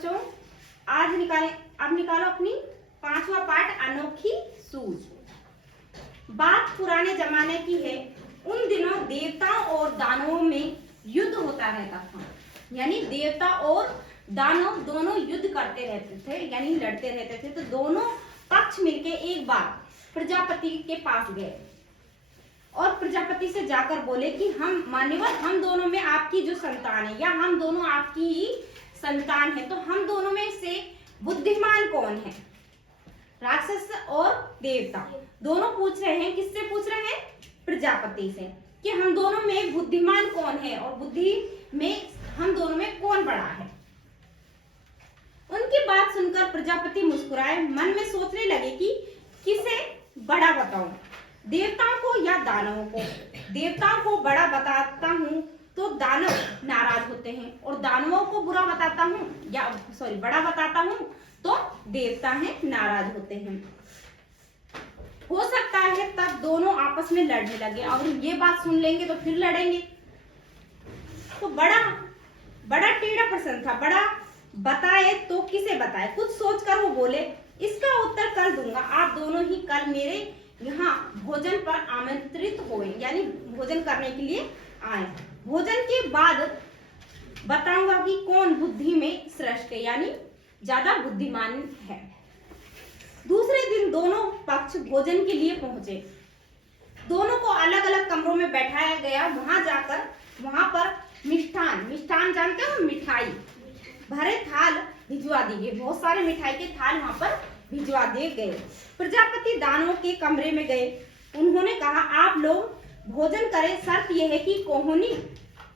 बच्चों, आज निकालो अपनी 5वां पाठ अनोखी सूझ। बात पुराने जमाने की है। उन दिनों देवताओं और दानवों में युद्ध होता रहता था। यानी देवता और दानव दोनों युद्ध करते रहते थे, यानी लड़ते रहते थे। तो दोनों पक्ष मिलके एक बार प्रजापति के पास गए और प्रजापति से जाकर बोले कि हम मान्यवर, हम दोनों में आपकी जो संतान है, या हम दोनों आपकी ही संतान है, तो हम दोनों में से बुद्धिमान कौन है? राक्षस और देवता दोनों पूछ रहे हैं। किससे पूछ रहे हैं? प्रजापति से, कि हम दोनों में बुद्धिमान कौन है और बुद्धि में हम दोनों में कौन बड़ा है। उनकी बात सुनकर प्रजापति मुस्कुराए, मन में सोचने लगे कि किसे बड़ा बताऊं, देवताओं को या दानवों को। देवताओं को बड़ा बताता हूं तो दानव नाराज होते हैं, और दानवों को बुरा बताता हूं बड़ा बताता हूं तो देवता हैं नाराज होते हैं। हो सकता है तब दोनों आपस में लड़ने लगे, और ये बात सुन लेंगे तो फिर लड़ेंगे। तो बड़ा टेढ़ा प्रश्न था। बड़ा बताए तो किसे बताए? कुछ सोचकर वो बोले, इसका उत्तर कल दूंगा। आप दोनों ही कल मेरे यहाँ भोजन पर आमंत्रित हुए, यानी भोजन करने के लिए आए। भोजन के बाद बताऊंगा कि कौन बुद्धि में श्रेष्ठ है, यानी ज्यादा बुद्धिमान है। दूसरे दिन दोनों पक्ष भोजन के लिए पहुंचे। दोनों को अलग अलग कमरों में बैठाया गया। वहां पर मिष्ठान जानते हो, मिठाई भरे थाल भिजवा दी गई। बहुत सारे मिठाई के थाल वहां पर भिजवा दिए गए। प्रजापति दानवों के कमरे में गए। उन्होंने कहा, आप लोग भोजन करें, शर्त यह है कि कोहनी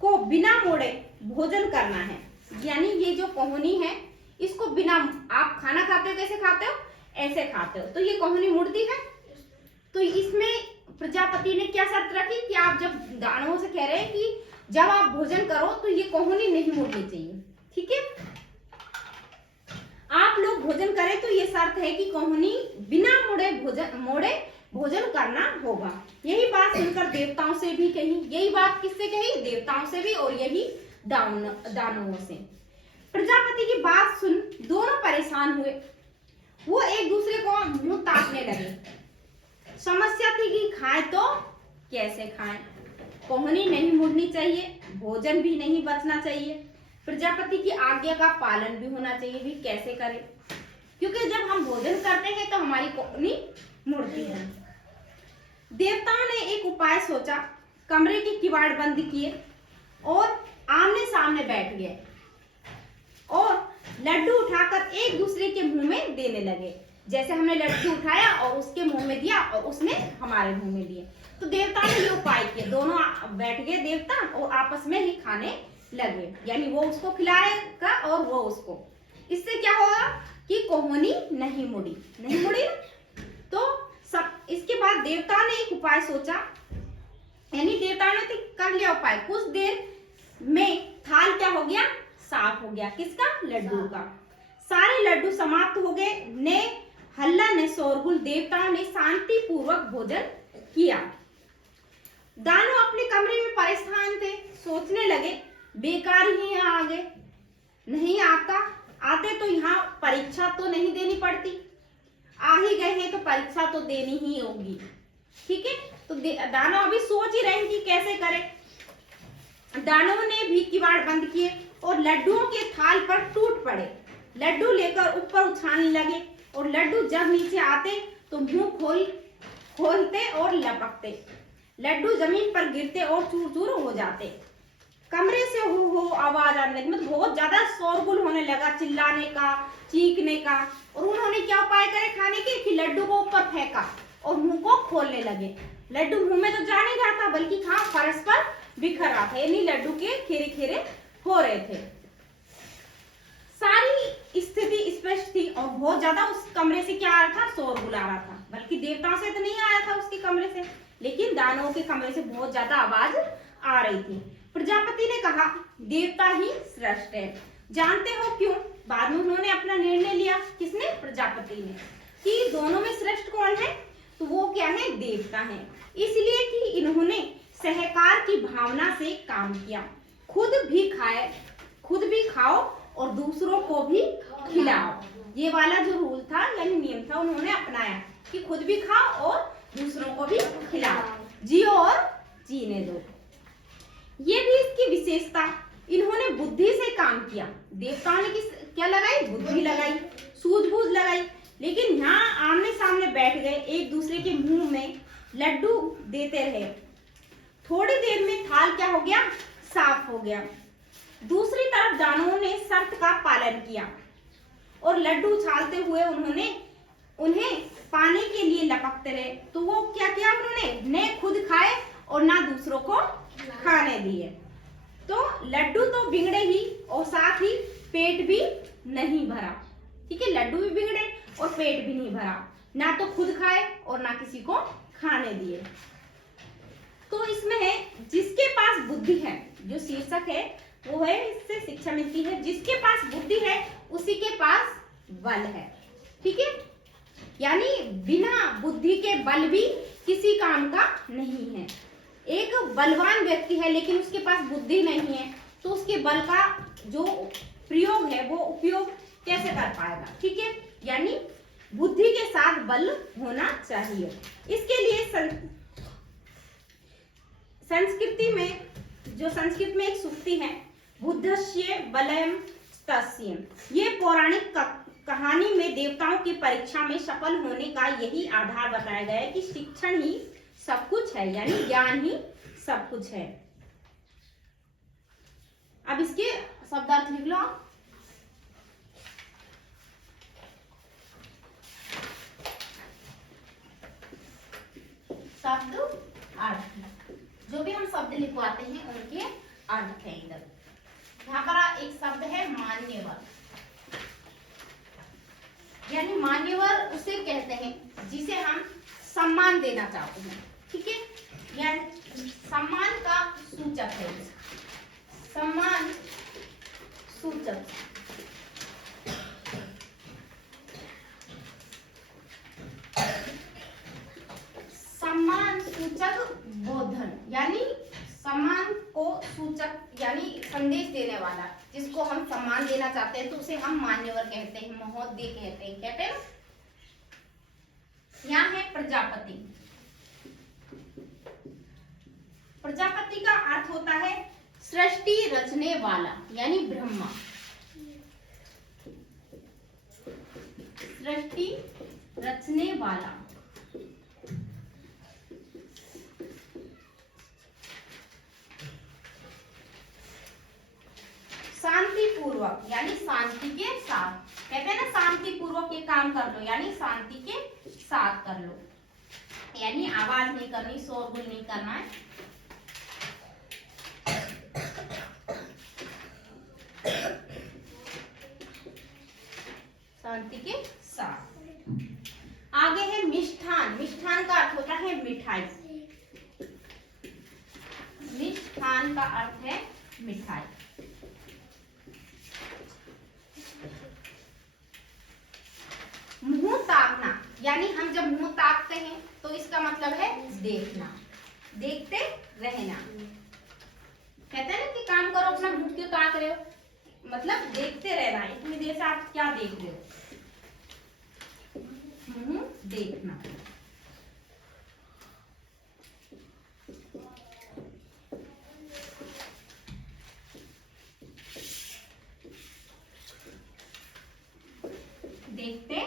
को बिना मोड़े भोजन करना है। यानी ये जो कोहनी है, इसको बिना, आप खाना खाते हो कैसे खाते हो? ऐसे खाते हो। तो ये कोहनी मुड़ती है। तो इसमें प्रजापति ने क्या शर्त रखी कि आप जब दानवों से कह रहे हैं कि जब आप भोजन करो तो ये कोहनी नहीं मुड़नी चाहिए, ठीक है? आप लोग भोजन करें तो ये शर्त है कि कोहनी बिना मोड़े भोजन करना होगा। यही बात सुनकर देवताओं से भी कही। यही बात किससे कही? देवताओं से भी, और यही दानवों से। प्रजापति की बात सुन दोनों परेशान हुए। वो एक दूसरे को मुंह ताकने लगे। समस्या थी कि खाएं तो कैसे खाएं? कोहनी नहीं मुड़नी चाहिए, भोजन भी नहीं बचना चाहिए, प्रजापति की आज्ञा का पालन भी होना चाहिए। भी कैसे करें? क्योंकि जब हम भोजन करते हैं तो हमारी कोहनी मुड़ती है। देवताओं ने एक उपाय सोचा। कमरे के किवाड़ बंद किए और आमने सामने बैठ गए और लड्डू उठाकर एक दूसरे के मुंह में देने लगे। जैसे हमने लड्डू उठाया और उसके मुंह में दिया और उसने हमारे मुंह में दिए। तो देवताओं ने ये उपाय किया। दोनों बैठ गए देवता और आपस में ही खाने लगे, यानी वो उसको खिलाएगा और वो उसको। इससे क्या होगा कि कोहनी नहीं मुड़ी। तो इसके बाद देवताओं ने एक उपाय सोचा, यानी देवताओं ने कर लिया उपाय। कुछ देर में थाल क्या हो गया? साफ हो गया। किसका? लड्डू का। सारे लड्डू समाप्त हो गए। ने हल्ला ने शोरगुल। देवताओं ने शांति पूर्वक भोजन किया। दानव अपने कमरे में परेशान थे। सोचने लगे, बेकार ही यहाँ आ गए, नहीं आते तो यहाँ परीक्षा तो नहीं देनी पड़ती, आ ही गए हैं तो परीक्षा तो देनी ही होगी, ठीक है? तो दानव अभी सोच ही रहे हैं कि कैसे करें। दानवों ने भी किवाड़ बंद किए और लड्डुओं के थाल पर टूट पड़े। लड्डू लेकर ऊपर उछालने लगे और लड्डू जब नीचे आते तो मुंह खोलते और लपकते। लड्डू जमीन पर गिरते और चूर चूर हो जाते। कमरे से हो आवाज आने लगी। मतलब बहुत ज्यादा शोरगुल होने लगा, चिल्लाने का, चीखने का। और उन्होंने क्या उपाय करे खाने के कि लड्डू को ऊपर फेंका और मुंह को खोलने लगे। लड्डू मुंह में तो जा नहीं रहा था, बल्कि फर्श पर बिखर रहा था, यानी लड्डू के खेरे खेरे हो रहे थे। सारी स्थिति स्पष्ट थी और बहुत ज्यादा उस कमरे से क्या आ रहा था? शोरगुल आ रहा था। बल्कि देवताओं से तो नहीं आया था उसके कमरे से, लेकिन दानवों के कमरे से बहुत ज्यादा आवाज आ रही थी। प्रजापति ने कहा, देवता ही श्रेष्ठ है। जानते हो क्यों? बाद में उन्होंने अपना निर्णय लिया। किसने? प्रजापति ने, कि दोनों में श्रेष्ठ कौन है? तो वो क्या है? देवता है। इसलिए कि इन्होंने सहकार की भावना से काम किया। खुद भी खाओ और दूसरों को भी ये वाला जो रूल था यानी नियम था उन्होंने अपनाया कि खुद भी खाओ और दूसरों को भी खिलाओ, जियो और जीने दो। ये भी इसकी विशेषता, इन्होंने बुद्धि से काम किया। देवताओं ने क्या लगाई? बुद्धि लगाई, सूझबूझ लगाई। लेकिन यहाँ आमने सामने बैठ गए, एक दूसरे के मुंह में लड्डू देते रहे। थोड़ी देर में थाल क्या हो गया? साफ हो गया। दूसरी तरफ दानवों ने शर्त का पालन किया और लड्डू उछालते हुए उन्हें पाने के लिए लपकते रहे। तो वो क्या किया उन्होंने? न खुद खाए और ना दूसरों को खाने दिए। तो लड्डू तो बिगड़े ही और साथ ही पेट भी नहीं भरा। ठीक है, लड्डू भी बिगड़े और पेट भी नहीं भरा, ना तो खुद खाए और ना किसी को खाने दिए। तो इसमें है जिसके पास बुद्धि है, जो शीर्षक है वो है, इससे शिक्षा मिलती है जिसके पास बुद्धि है उसी के पास बल है। ठीक है, यानी बिना बुद्धि के बल भी किसी काम का नहीं है। एक बलवान व्यक्ति है लेकिन उसके पास बुद्धि नहीं है तो उसके बल का जो प्रयोग है वो उपयोग कैसे कर पाएगा? ठीक है, यानी बुद्धि के साथ बल होना चाहिए। इसके लिए संस्कृत में एक सूक्ति है, बुद्धस्य बलम तस्यम। ये पौराणिक कहानी में देवताओं की परीक्षा में सफल होने का यही आधार बताया गया है कि शिक्षण ही सब कुछ है, यानी ज्ञान ही सब कुछ है। अब इसके शब्दार्थ लिख लो। शब्द अर्थ, जो भी हम शब्द लिखवाते हैं उनके अर्थ है इधर। यहाँ पर एक शब्द है मान्यवर, यानी मान्यवर उसे कहते हैं जिसे हम सम्मान देना चाहते हैं। ठीक है, यानी सम्मान का सूचक है, सम्मान सूचक। सम्मान सूचक बोधन, यानी सम्मान को सूचक यानी संदेश देने वाला, जिसको हम सम्मान देना चाहते हैं तो उसे हम मान्यवर कहते हैं, महोदय कहते हैं। यहाँ है प्रजापति। प्रजापति का अर्थ होता है सृष्टि रचने वाला, यानी ब्रह्मा। सृष्टि रचने वाला। शांति पूर्वक, यानी शांति के साथ। कहते हैं ना शांति पूर्वक ये काम कर लो, यानी शांति के साथ कर लो, यानी आवाज नहीं करनी, शोरगुल नहीं करना है। शांति के साथ। आगे है मिष्ठान। मिष्ठान का अर्थ होता है मिठाई। मिष्ठान का अर्थ है मिठाई। मुंह ताकना, यानी हम जब मुंह ताकते हैं तो इसका मतलब है देखना, देखते रहना। कहते हैं ना कि काम करो अपना, मुंह क्यों ताक रहे हो? मतलब देखते रहना, इतनी देर से आप क्या देख रहे हो? मुंह देखना। देखते